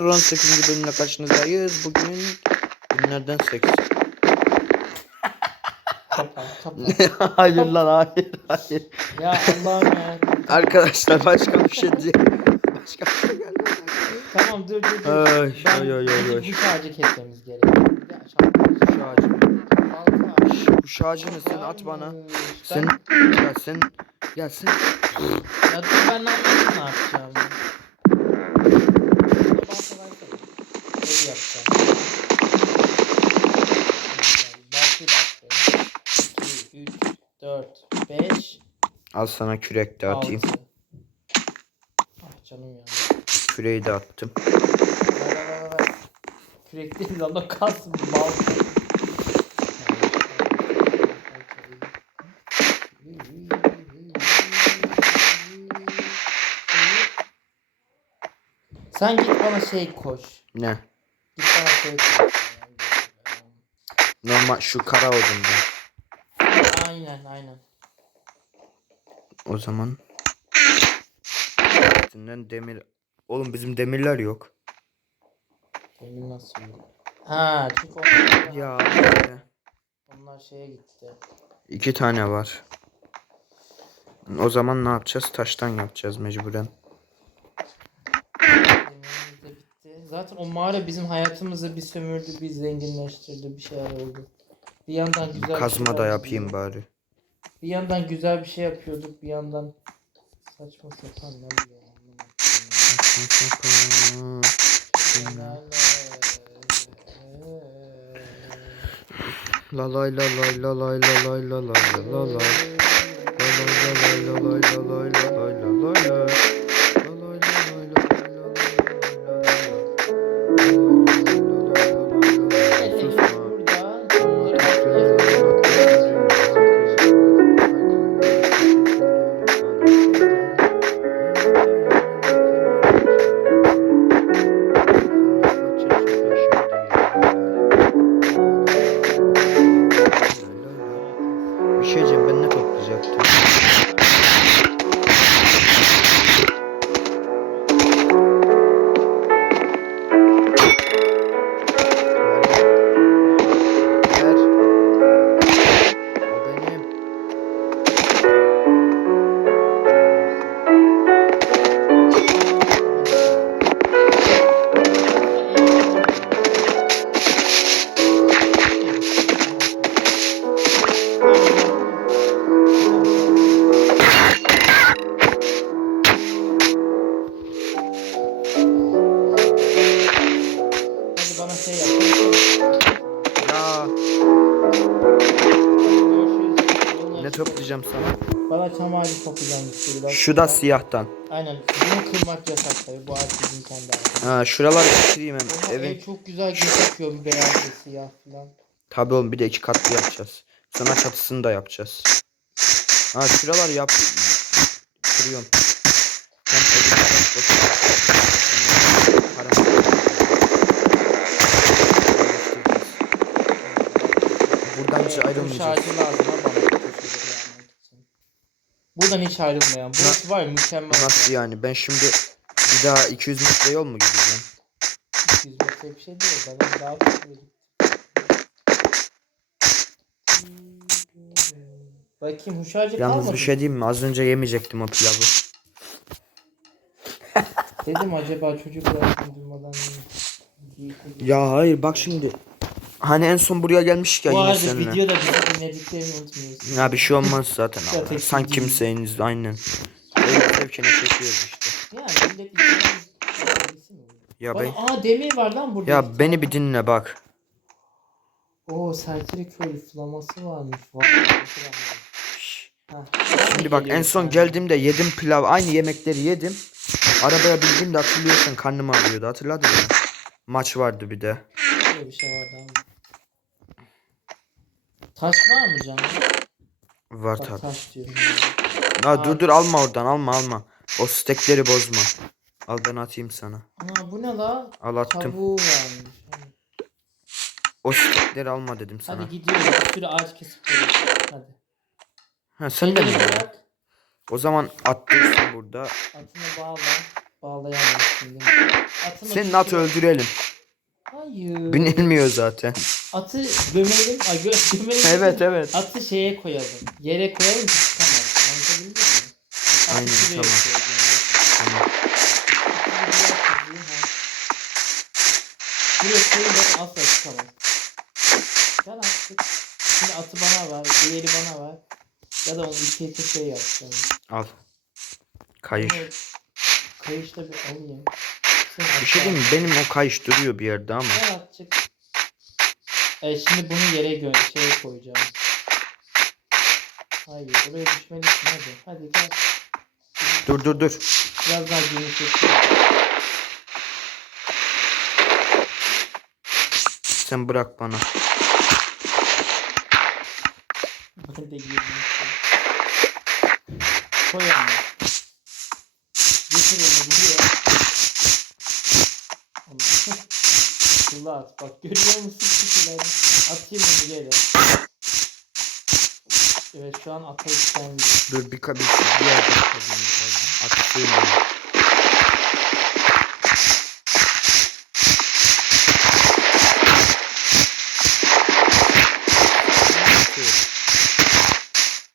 18. bölümle karşınızdayız. Bugün günlerden 8. Kapan kapan. hayır lan hayır hayır. ya Allah'ım ya. Arkadaşlar başka bir şey diye. Başka bir şey gelmedi. Tamam dur dur dur. Ay, ben ay, ay, ay, ay. bu ağacı kesmemiz gerekiyor. Şu ağacı. Bu şu ağacını sen at bana. Sen ya sen ya dur ben anladım ne yapacağımı. Balta versene. Öyle yapacağım. Baltayı da attım. 2, 3, 4, 5, al sana kürek de 6. atayım. Ah canım ya. Küreği de attım. Ver, ver, ver, ver. Kürek değil lan o kas balta. Sen git bana şey koş. Ne? Git bana şey koş. Normal şu kara odunda. Aynen aynen. O zaman üstünden demir. Oğlum bizim demirler yok. Emin nasıl yok? Ha çünkü onlar, Ya be. onlar şeye gitti. iki tane var. O zaman ne yapacağız? Taştan yapacağız mecburen. Zaten o mağara bizim hayatımızı bir sömürdü, bir zenginleştirdi, bir şeyler oldu. Bir yandan güzel Kazma şeyler da yapayım bari. Bir yandan güzel bir şey yapıyorduk, bir yandan saçma sapan ne anlamadım. La lay la lay la lay la lay la lay la la lay. La lay la lay la lay la lay la lay la lay Bir diyeceğim ben ne toplayacaktım? Toplayacağım sana? Bana çam ağacı toplayacağım biraz. Şu da siyahtan. Aynen. Bunu kırmak yasak tabii. Bu ağaç bizim kendi. Ha şuraları bitireyim hem. Oha, Evin. ev çok güzel gözüküyor bir beyaz bir siyah falan. Tabii oğlum bir de iki katlı yapacağız. Sonra çatısını da yapacağız. Ha şuralar yap. Kırıyorum. Evin Buradan hiç ayrılmayacağız. Şarjı lazım ha bana. Buradan hiç ayrılmayan. Burası var ya mükemmel. Nasıl yani? Ben şimdi bir daha 200 metre yol mu gideceğim? 200 metre bir şey değil. Ben daha çok vereyim. Bakayım huş ağacı Yalnız kalmadı. bir şey diyeyim mi? Az önce yemeyecektim o pilavı. Dedim acaba çocuklar durmadan Ya hayır bak şimdi. Hani en son buraya gelmiştik ya Bu yine arada seninle. videoda bizi dinlediklerini unutmuyorsun. Ya bir şey olmaz zaten. Ya abi. tek Sen bildiğin- kimseniz aynen. Öyle zevkine çekiyoruz işte. Yani millet izlemez. Ya Bana, ben aa demir var lan burada. ya beni bir dinle bak. Oo sertiri köylü flaması varmış. Vay, Şimdi bak en son geldiğimde yedim pilav. Aynı yemekleri yedim. Arabaya bindiğimde hatırlıyorsun karnım ağrıyordu. Hatırladın mı? Maç vardı bir de. Bir şey vardı ama. Taş var mı canım? Var Bak tabi. taş diyorum. Ha dur dur alma oradan alma alma. O stekleri bozma. Al ben atayım sana. Ana bu ne la? Al attım. Tavuğu varmış. O stekleri alma dedim sana. Hadi gidiyoruz. Bir sürü ağaç kesip geliyoruz. Hadi. Ha sen de mi? Bırak. O zaman at dursun burada. Atını bağla. Bağlayamazsın değil mi? Atın Senin atı öldürelim. Hayır. Binilmiyor zaten. Atı gömelim. Ay, gö gömelim. Evet evet. Atı şeye koyalım. Yere koyalım ki çıkamaz. Anlatabildim mi? Atı Aynen, şuraya tamam. koyacağım. Tamam. Buraya koyun bakın asla çıkamaz. Gel artık. Şimdi atı bana ver. Diğeri bana ver. Ya da onu iki iki şey yapacağım. Al. Kayış. Onu Kayışta bir alayım. Bir şey diyeyim mi? Benim o kayış duruyor bir yerde ama. Gel atacak. Evet şimdi bunu yere gö şeye koyacağım. Hayır oraya düşmelisin hadi. Hadi gel. Dur dur dur. Biraz daha genişletin. Sen bırak bana. Ben de girdim. Koy onu. Getir onu buraya. Onu. Kılla at. Bak görüyor musun kutuları? Atayım onu geri. Evet şu an ata yüklendi. Dur bir kabin bir yerden kazmamız lazım. At sığmıyor.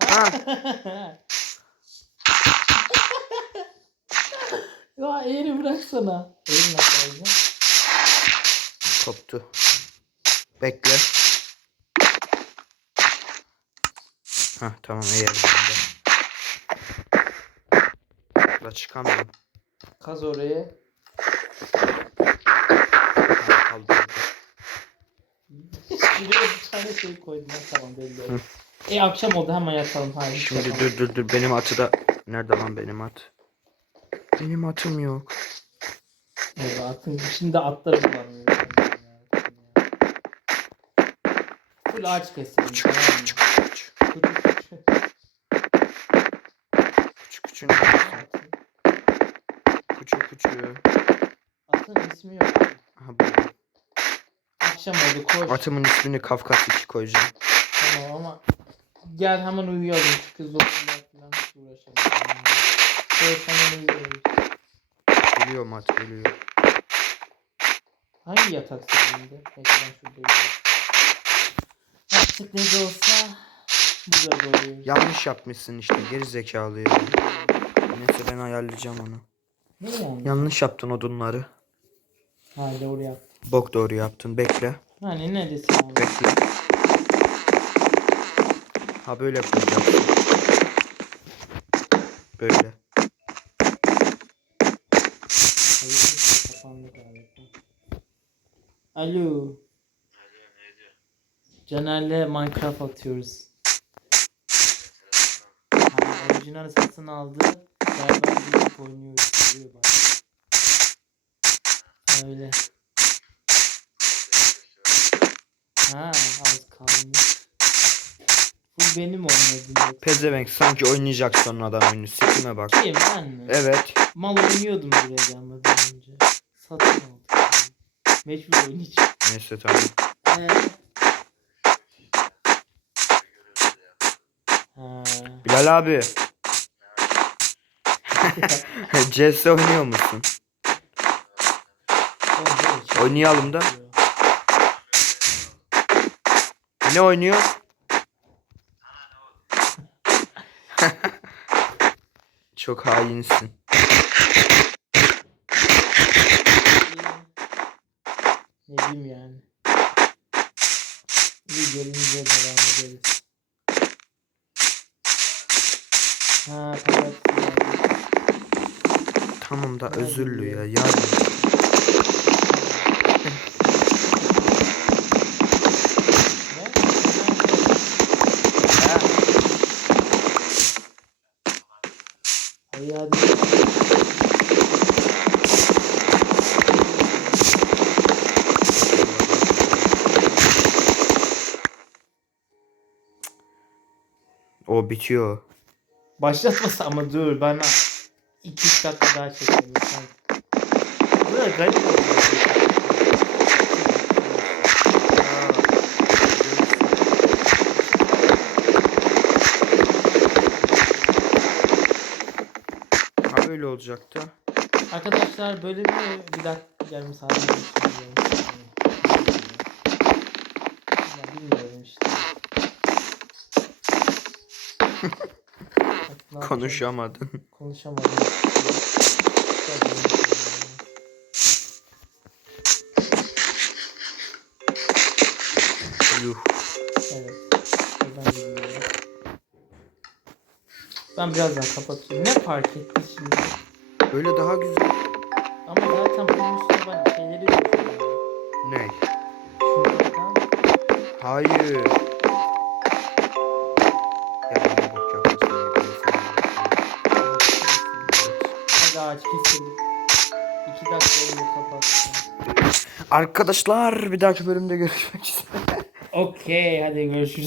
Ha. ya eğri bıraksana. Eğri nasıl alacağım? Koptu. Bekle. Ha tamam eğer bende. La çıkamıyorum. Kaz oraya. Ha, kaldı orada. Şuraya bir tane şey koydum. Ha, Tamam belli oldu. E akşam oldu hemen yatalım. Hayır. Şimdi yapamam. dur dur dur benim atı da nerede lan benim at? Benim atım yok. Evet, atın şimdi atları kullanmıyor. Full ağaç keselim. Küçük küçük küçük küçük. Küçük küçük. Küçük küçük. Atın ismi yok. Aha bu. Akşam oldu koş. Atımın ismini Kafkas 2 koyacağım. Tamam ama gel hemen uyuyalım çünkü zorlular falan hiç uğraşamayız. Koş hemen uyuyalım. Geliyor at geliyor. Hangi yatak senin de? Belki ben şurada uyuyayım. Ne de olsa burada oluyor. Yanlış yapmışsın işte geri zekalı ya. Neyse ben ayarlayacağım onu. Ne yani? Yanlış yaptın odunları. Ha doğru yap. Bok doğru yaptın. Bekle. Hani neredesin abi? Bekle. Ha böyle koyacaksın. Böyle. Alo. Caner'le Minecraft atıyoruz. Ha, orijinal satın aldı. Beraber birlikte oynuyoruz. Bak. Öyle. Ha az kalmış. Bu benim oynadım. Pezevenk sanki oynayacak sonradan oyunu. Sikime bak. Kim ben mi? Evet. Mal oynuyordum buraya gelmeden önce. Satın aldım. Mecbur oynayacağım. Neyse tamam. Ee? Bilal abi. CS oynuyor musun? Oynayalım da. Ne oynuyor? Çok hainsin. Ne diyeyim yani. İyi gelince devam ederiz. Tamam da özürlü ya. Hadi. O bitiyor. Başlatmasa ama dur bana 2-3 dakika daha çekelim lütfen. Bu da garip oldu. Ha böyle olacaktı. Arkadaşlar bölümü bir dakika yarım saat bilmiyorum işte. Ne? Konuşamadın. Konuşamadım. Yuh. Evet. Ben birazdan kapatıyorum. Ne fark etti şimdi? Böyle daha güzel. Ama zaten bunun üstüne ben şeyleri düşünüyorum. Ne? Şunlardan Hayır. İki dakika kapattım. Arkadaşlar bir dahaki bölümde görüşmek üzere. Okey hadi görüşürüz.